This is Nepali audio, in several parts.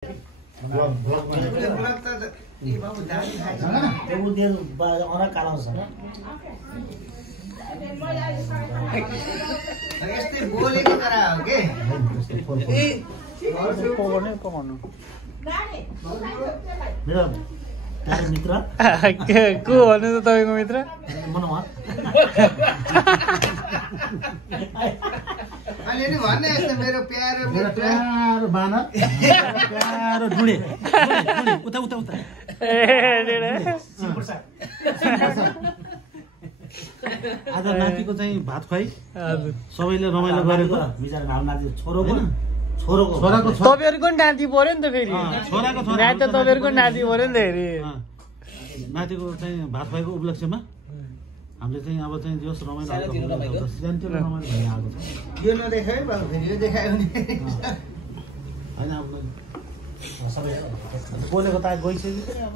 यस्तै बोलेको कुरा हो के मित्र को भन्नु त तपाईँको मित्र अहिले नि भन्ने यस्तो मेरो प्यारो प्यारो बानर प्यारो डुडे उता उता उता आज नातिको चाहिँ भात खुवाई सबैले रमाइलो गरेको छोराको तपाईँहरूको नाति पर्यो नि त फेरि छोराको नाति त तपाईँहरूको नाति पर्यो नि त फेरि नातिको चाहिँ भात खुवाईको उपलक्ष्यमा हामीले चाहिँ अब चाहिँ जस रमाइलो आएको छ यो नदेखायो बाबु फेरि यो देखायो भने होइन अब बोलेको त गइसक्यो अब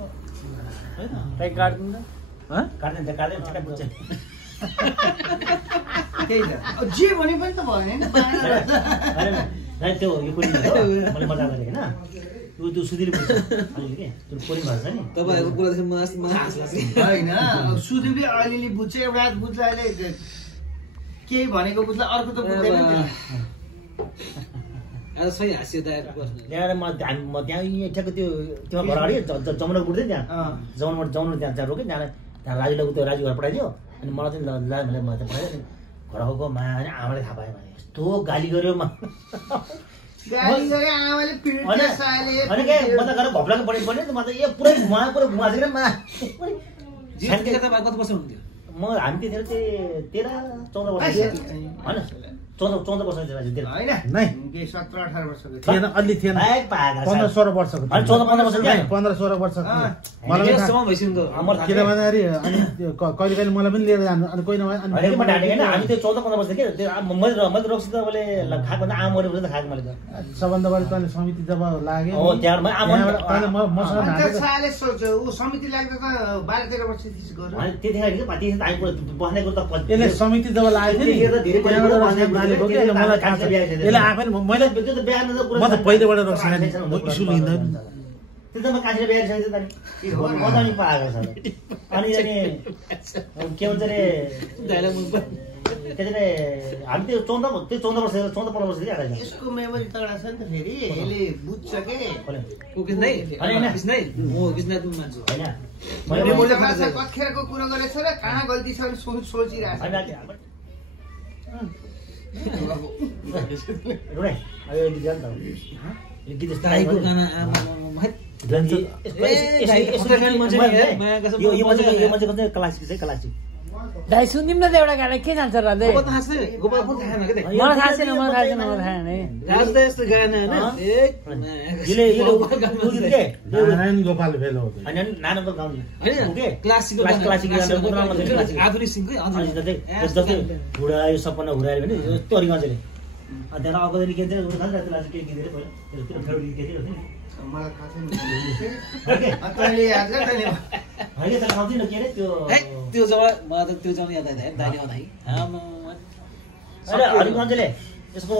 होइन ताइ काट्नु त काट्दैन बुझ्छ त्यही त जे भने पनि त भएन नि त्यो यो कोही मैले मजा गरेँ होइन त्यो सुधिले बुझ्छ अलिअलि के त्यो कोही भन्छ नि तपाईँहरूको कुरादेखि होइन सुधिले अलिअलि बुझ्छ एउटा बुझ्छ अहिले केही भनेको बुझ्छ अर्को त बुझ्दैन आज सही हाँस्यो दाइहरुको ल्याएर म त्यहाँ ठ्याक्क त्यो घर अगाडि जमुना गुड्दै त्यहाँ जमुना त्यहाँ रोक्यो त्यहाँ राजुलाई त्यो राजु घर पठाइदियो अनि मलाई चाहिँ ल मैले म चाहिँ पठाइदियो घर आएको मा आमाले थाहा पायो भने यस्तो गाली गर्यो गाली गरे आमाले पिट्यो साले अनि के म त गएर घप्लाको पढ्नु पर्ने म त यो पुरै घुमाएको मा जित्केर त कति वर्ष हुन्थ्यो म हामी त्यतिखेर चाहिँ 13-14 वर्ष होइन 14 वर्ष होइन 17-18 वर्षको थिएन अलि थिएन 15-16 वर्षको अनि 14-15 वर्ष 15-16 वर्ष मलाई समय भइसक्यो किनभने अनि कहिले कहिले मलाई पनि लिएर जानु अनि कोही नभए अनि हामी त्यो 14-15 वर्ष के त्यो मैले रोक्छु त मैले खाएको आमा मरे त खाएको मैले त सबभन्दा बढी तैँले समिति जब लाग्यो हो त्यहाँबाट मसँग साले सोच उ समिति लाग्दा त 12-13 वर्ष गयो अनि त्यतिखेर के त्यतिखेर आइ बस्नेको त यसले समिति जब लागेको यसले आफैले मैले म त पहिलेबाट रोक्छु म इस्यु लिँदैन त्यो त म काशीले बिहारिसकेको थिएँ त म त नि पाएको छ अनि के भन्छ रे त्यसले हामी त्यो 14 वर्ष 14-15 वर्ष थियो यसको मेमोरी तगडा छ नि त फेरि यसले बुझ्छ के कखेरको कुरा गरेछ र कहाँ गल्ती छ भने सोचिरहेको दाइ सुनिदिउँ न त एउटा गाना के जान्छ र मलाई थाहा छैन नारायण गोपाल भेलो यो सपना हुरायो भने तोरी गाउँछले त्यहाँ अर्को दिन के मलाई थाहा छैन याद होइन त खाउँदिन के अरे त्यो जब मलाई त त्यो जब याद आयो दाइले भन्दा हरि मान्छेले यसको